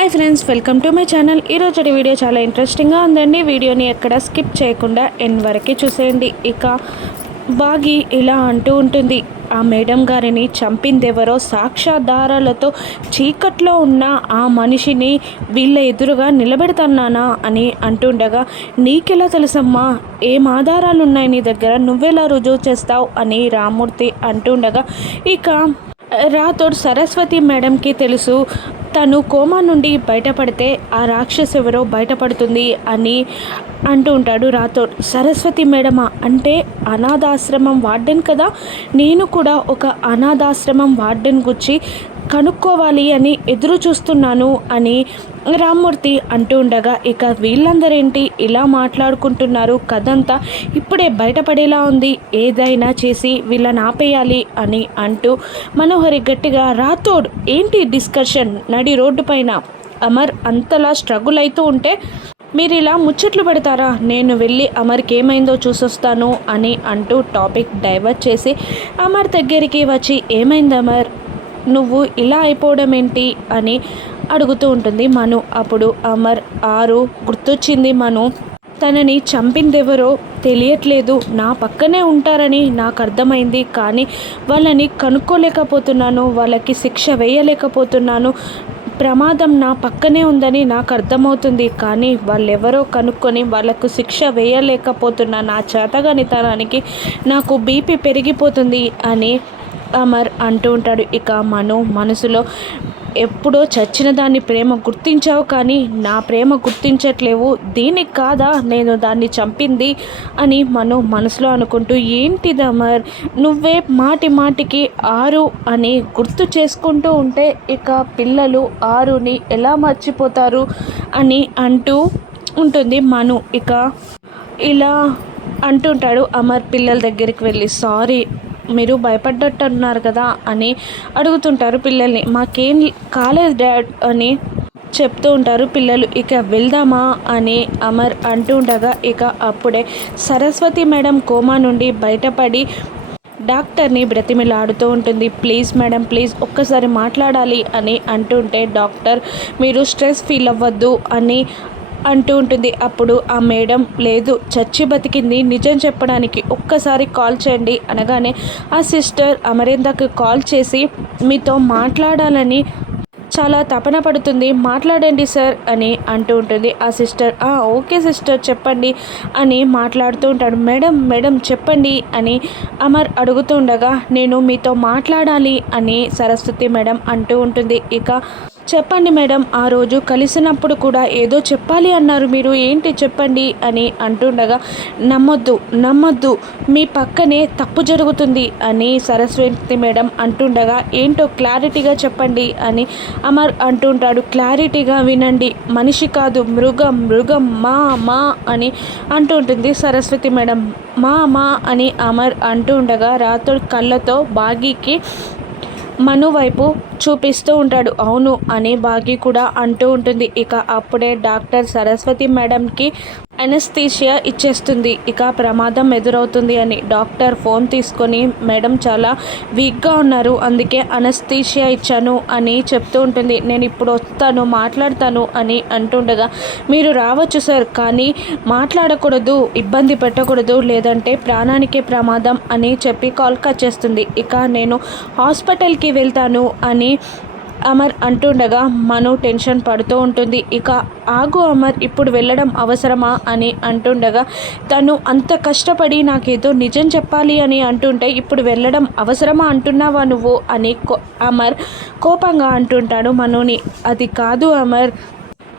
Hi friends, welcome to my channel. ఈరోజు video చాలా ఇంట్రెస్టింగ్గా ఉందండి. వీడియోని ఎక్కడ స్కిప్ చేయకుండా ఎండ్ వరకు చూసేయండి. ఇక బాగి ఇలా అంటూ ఉంటుంది, ఆ మేడం గారిని చంపిందెవరో సాక్ష్యాధారాలతో చీకట్లో ఉన్న ఆ మనిషిని వీళ్ళ ఎదురుగా నిలబెడతానా అని అంటుండగా, నీకెలా తెలుసమ్మా, ఏం ఆధారాలు ఉన్నాయి నీ దగ్గర, నువ్వెలా రుజువు చేస్తావు అని రామూర్తి అంటుండగా, ఇక రాథోడ్ సరస్వతి మేడంకి తెలుసు, తను కోమా నుండి బయటపడితే ఆ రాక్షసు ఎవరో బయటపడుతుంది అని అంటూ ఉంటాడు రాథోడ్. సరస్వతి మేడమా అంటే అనాథాశ్రమం వార్డెన్ కదా, నేను కూడా ఒక అనాథాశ్రమం వార్డెన్ గురించి కనుక్కోవాలి అని ఎదురు చూస్తున్నాను అని రామ్మూర్తి అంటూ ఉండగా, ఇక వీళ్ళందరేంటి ఇలా మాట్లాడుకుంటున్నారు, కథంతా ఇప్పుడే బయటపడేలా ఉంది, ఏదైనా చేసి వీళ్ళని ఆపేయాలి అని అంటూ మనోహరి గట్టిగా, రాథోడ్ ఏంటి డిస్కషన్ నడి రోడ్డు పైన, అమర్ అంతలా స్ట్రగుల్ అవుతూ ఉంటే మీరు ఇలా ముచ్చట్లు పెడతారా, నేను వెళ్ళి అమర్కి ఏమైందో చూసొస్తాను అని అంటూ టాపిక్ డైవర్ట్ చేసి అమర్ దగ్గరికి వచ్చి, ఏమైంది అమర్, నువ్వు ఇలా అయిపోవడం ఏంటి అని అడుగుతూ ఉంటుంది మను. అప్పుడు అమర్, ఆరు గుర్తొచ్చింది మను, తనని చంపిందెవరో తెలియట్లేదు, నా పక్కనే ఉంటారని నాకు అర్థమైంది, కానీ వాళ్ళని కనుక్కోలేకపోతున్నాను, వాళ్ళకి శిక్ష వేయలేకపోతున్నాను, ప్రమాదం నా పక్కనే ఉందని నాకు అర్థమవుతుంది, కానీ వాళ్ళెవరో కనుక్కొని వాళ్ళకు శిక్ష వేయలేకపోతున్నా, నా చేతగానితనానికి నాకు బీపీ పెరిగిపోతుంది అని అమర్ అంటూ ఉంటాడు. ఇక మను మనసులో, ఎప్పుడో చచ్చిన దాన్ని ప్రేమ గుర్తించావు, కానీ నా ప్రేమ గుర్తించట్లేవు, దీనికి కాదా నేను దాన్ని చంపింది అని మను మనసులో అనుకుంటూ, ఏంటిది అమర్, నువ్వే మాటి మాటికి ఆరు అని గుర్తు చేసుకుంటూ ఉంటే ఇక పిల్లలు ఆరుని ఎలా మర్చిపోతారు అని అంటూ ఉంటుంది మను. ఇక ఇలా అంటుంటాడు అమర్ పిల్లల దగ్గరికి వెళ్ళి, సారీ మీరు భయపడ్డట్టు అన్నారు కదా అని అడుగుతుంటారు పిల్లల్ని. మాకేం కాలేదు డాడ్ అని చెప్తూ ఉంటారు పిల్లలు. ఇక వెళ్దామా అని అమర్ అంటూ ఉండగా, ఇక అప్పుడే సరస్వతి మేడం కోమా నుండి బయటపడి డాక్టర్ని బ్రతిమిలాడుతూ ఉంటుంది. ప్లీజ్ మేడం, ప్లీజ్ ఒక్కసారి మాట్లాడాలి అని అంటుంటే, డాక్టర్ మీరు స్ట్రెస్ ఫీల్ అవ్వద్దు అని అంటూ ఉంటుంది. అప్పుడు ఆ మేడం, లేదు చచ్చి బతికింది, నిజం చెప్పడానికి ఒక్కసారి కాల్ చేయండి అనగానే ఆ సిస్టర్ అమరేంద్రకి కాల్ చేసి, మీతో మాట్లాడాలని చాలా తపన పడుతుంది, మాట్లాడండి సార్ అని అంటూ ఉంటుంది. ఆ సిస్టర్, ఓకే సిస్టర్ చెప్పండి అని మాట్లాడుతూ ఉంటాడు. మేడం మేడం చెప్పండి అని అమర్ అడుగుతూ ఉండగా, నేను మీతో మాట్లాడాలి అని సరస్వతి మేడం అంటూ ఉంటుంది. ఇక చెప్పండి మేడం, ఆ రోజు కలిసినప్పుడు కూడా ఏదో చెప్పాలి అన్నారు మీరు, ఏంటి చెప్పండి అని అంటుండగా, నమ్మొద్దు మీ పక్కనే తప్పు జరుగుతుంది అని సరస్వతి మేడం అంటుండగా, ఏంటో క్లారిటీగా చెప్పండి అని అమర్ అంటుంటాడు. క్లారిటీగా వినండి, మనిషి కాదు మృగం మా అని అంటుంటుంది సరస్వతి మేడం. మా అని అమర్ అంటూ ఉండగా, రాథోడ్ కళ్ళతో బాగీకి మను వైపు చూపిస్తూ ఉంటాడు. అవును అని బాగి కూడా అంటూ ఉంటుంది. ఇక అప్పుడే డాక్టర్ సరస్వతి మేడంకి అనస్థీషియా ఇచ్చేస్తుంది. ఇక ప్రమాదం ఎదురవుతుంది అని డాక్టర్ ఫోన్ తీసుకొని, మేడం చాలా వీక్గా ఉన్నారు, అందుకే అనస్థీషియా ఇచ్చాను అని చెప్తూ ఉంటుంది. నేను ఇప్పుడు వస్తాను, మాట్లాడతాను అని అంటుండగా, మీరు రావచ్చు సార్, కానీ మాట్లాడకూడదు, ఇబ్బంది పెట్టకూడదు, లేదంటే ప్రాణానికే ప్రమాదం అని చెప్పి కాల్ కట్ చేస్తుంది. ఇక నేను హాస్పిటల్కి వెళ్తాను అని అమర్ అంటుండగా మను టెన్షన్ పడుతూ ఉంటుంది. ఇక ఆగు అమర్, ఇప్పుడు వెళ్ళడం అవసరమా అని అంటుండగా, తను అంత కష్టపడి నాకేదో నిజం చెప్పాలి అని అంటుంటే ఇప్పుడు వెళ్ళడం అవసరమా అంటున్నావా నువ్వు అని అమర్ కోపంగా అంటుంటాడు మనుని. అది కాదు అమర్,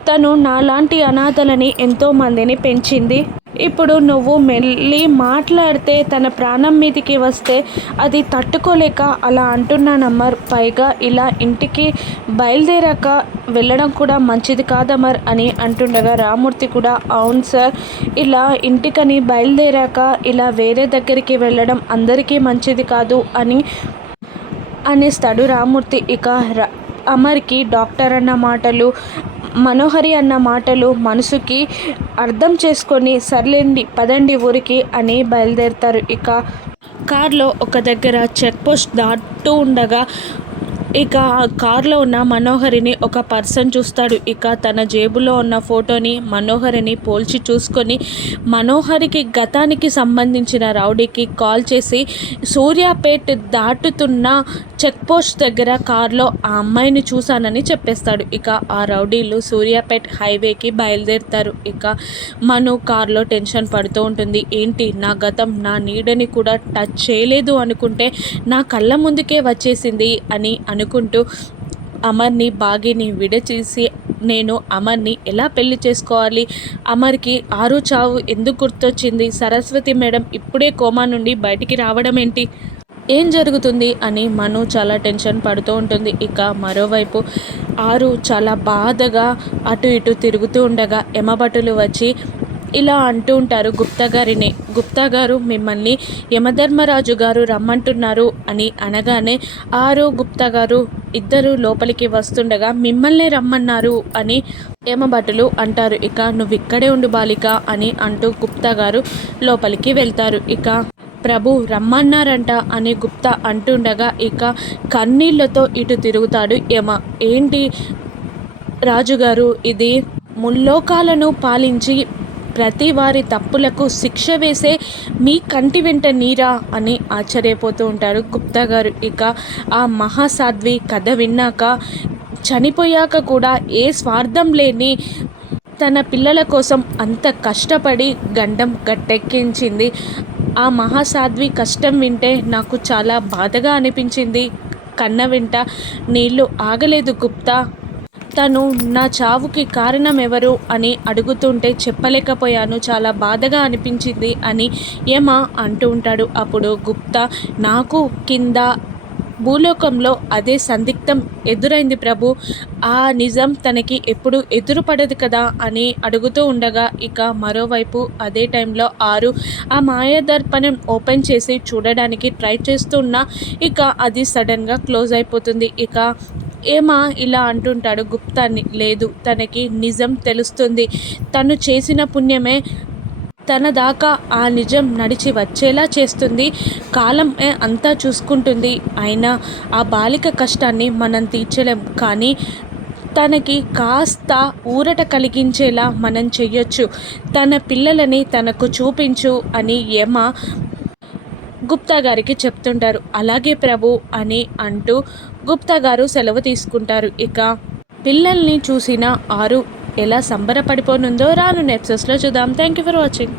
తను నాలాంటి అనాథలని ఎంతోమందిని పెంచింది, ఇప్పుడు నువ్వు మెల్లి మాట్లాడితే తన ప్రాణం మీదకి వస్తే అది తట్టుకోలేక అలా అంటున్నానమ్మర్, పైగా ఇలా ఇంటికి బయలుదేరాక వెళ్ళడం కూడా మంచిది కాదమ్మర్ అని అంటుండగా, రామూర్తి కూడా, అవును సార్, ఇలా ఇంటికని బయలుదేరాక ఇలా వేరే దగ్గరికి వెళ్ళడం అందరికీ మంచిది కాదు అని అనేస్తాడు రామూర్తి. ఇక అమర్కి డాక్టర్ అన్న మాటలు, మనోహరి అన్న మాటలు మనసుకి అర్థం చేసుకొని, సర్లేండి పదండి ఊరికి అని బయలుదేరుతారు. ఇక కార్లో ఒక దగ్గర చెక్ పోస్ట్ దాటుతూ ఉండగా ఇక ఆ కార్లో ఉన్న మనోహరిని ఒక పర్సన్ చూస్తాడు. ఇక తన జేబులో ఉన్న ఫోటోని మనోహరిని పోల్చి చూసుకొని మనోహరికి గతానికి సంబంధించిన రౌడీకి కాల్ చేసి సూర్యాపేట్ దాటుతున్న చెక్ పోస్ట్ దగ్గర కార్లో ఆ అమ్మాయిని చూశానని చెప్పేస్తాడు. ఇక ఆ రౌడీలు సూర్యాపేట్ హైవేకి బయలుదేరుతారు. ఇక మను కార్లో టెన్షన్ పడుతూ ఉంటుంది. ఏంటి నా గతం నా నీడని కూడా టచ్ చేయలేదు అనుకుంటే నా కళ్ళ ముందుకే వచ్చేసింది అని అనుకుంటూ అమర్ని బాగిని విడచేసి నేను అమర్ని ఎలా పెళ్లి చేసుకోవాలి, అమర్కి ఆరు చావు ఎందుకు గుర్తొచ్చింది, సరస్వతి మేడం ఇప్పుడే కోమా నుండి బయటికి రావడం ఏంటి, ఏం జరుగుతుంది అని మను చాలా టెన్షన్ పడుతూ ఉంటుంది. ఇక మరోవైపు ఆరు చాలా బాధగా అటు ఇటు తిరుగుతూ ఉండగా యమభటులు వచ్చి ఇలా అంటూ ఉంటారు గుప్తా గారిని. గుప్తా గారు మిమ్మల్ని యమధర్మరాజు గారు రమ్మంటున్నారు అని అనగానే ఆరు గుప్తా గారు ఇద్దరు లోపలికి వస్తుండగా మిమ్మల్నే రమ్మన్నారు అని యమభటులు అంటారు. ఇక నువ్వు ఇక్కడే ఉండు బాలిక అని అంటూ గుప్తా గారు లోపలికి వెళ్తారు. ఇక ప్రభు రమ్మన్నారంట అని గుప్తా అంటుండగా ఇక కన్నీళ్లతో ఇటు తిరుగుతాడు యమ. ఏంటి రాజుగారు, ఇది ముల్లోకాలను పాలించి ప్రతి వారి తప్పులకు శిక్ష వేసే మీ కంటి వెంట నీరా అని ఆశ్చర్యపోతూ ఉంటారు గుప్తా గారు. ఇక ఆ మహాసాధ్వి కథ విన్నాక చనిపోయాక కూడా ఏ స్వార్థం లేని తన పిల్లల కోసం అంత కష్టపడి గండం గట్టెక్కించింది ఆ మహాసాధ్వి కష్టం వింటే నాకు చాలా బాధగా అనిపించింది. కన్న వెంట నీళ్లు ఆగలేదు గుప్తా. తను నా చావుకి కారణం ఎవరు అని అడుగుతుంటే చెప్పలేకపోయాను, చాలా బాధగా అనిపించింది అని యమ అంటూ ఉంటాడు. అప్పుడు గుప్తా నాకు కింద భూలోకంలో అదే సందిగ్ధం ఎదురైంది ప్రభు, ఆ నిజం తనకి ఎప్పుడు ఎదురుపడదు కదా అని అడుగుతూ ఉండగా ఇక మరోవైపు అదే టైంలో ఆరు ఆ మాయాదర్పణం ఓపెన్ చేసి చూడడానికి ట్రై చేస్తున్నా ఇక అది సడన్గా క్లోజ్ అయిపోతుంది. ఇక ఏమా ఇలా అంటుంటాడు గుప్తాన్ని. లేదు, తనకి నిజం తెలుస్తుంది, తను చేసిన పుణ్యమే తన దాకా ఆ నిజం నడిచి వచ్చేలా చేస్తుంది, కాలమే అంతా చూసుకుంటుంది. అయినా ఆ బాలిక కష్టాన్ని మనం తీర్చలేం, కానీ తనకి కాస్త ఊరట కలిగించేలా మనం చెయ్యొచ్చు, తన పిల్లలని తనకు చూపించు అని యమ గుప్తా గారికి చెప్తుంటారు. అలాగే ప్రభు అని అంటూ గుప్తా గారు సెలవు తీసుకుంటారు. ఇక పిల్లల్ని చూసిన ఆరు ఎలా సంబరపడిపోనుందో రాను ఎపిసోడ్స్లో చూద్దాం. Thank you for watching.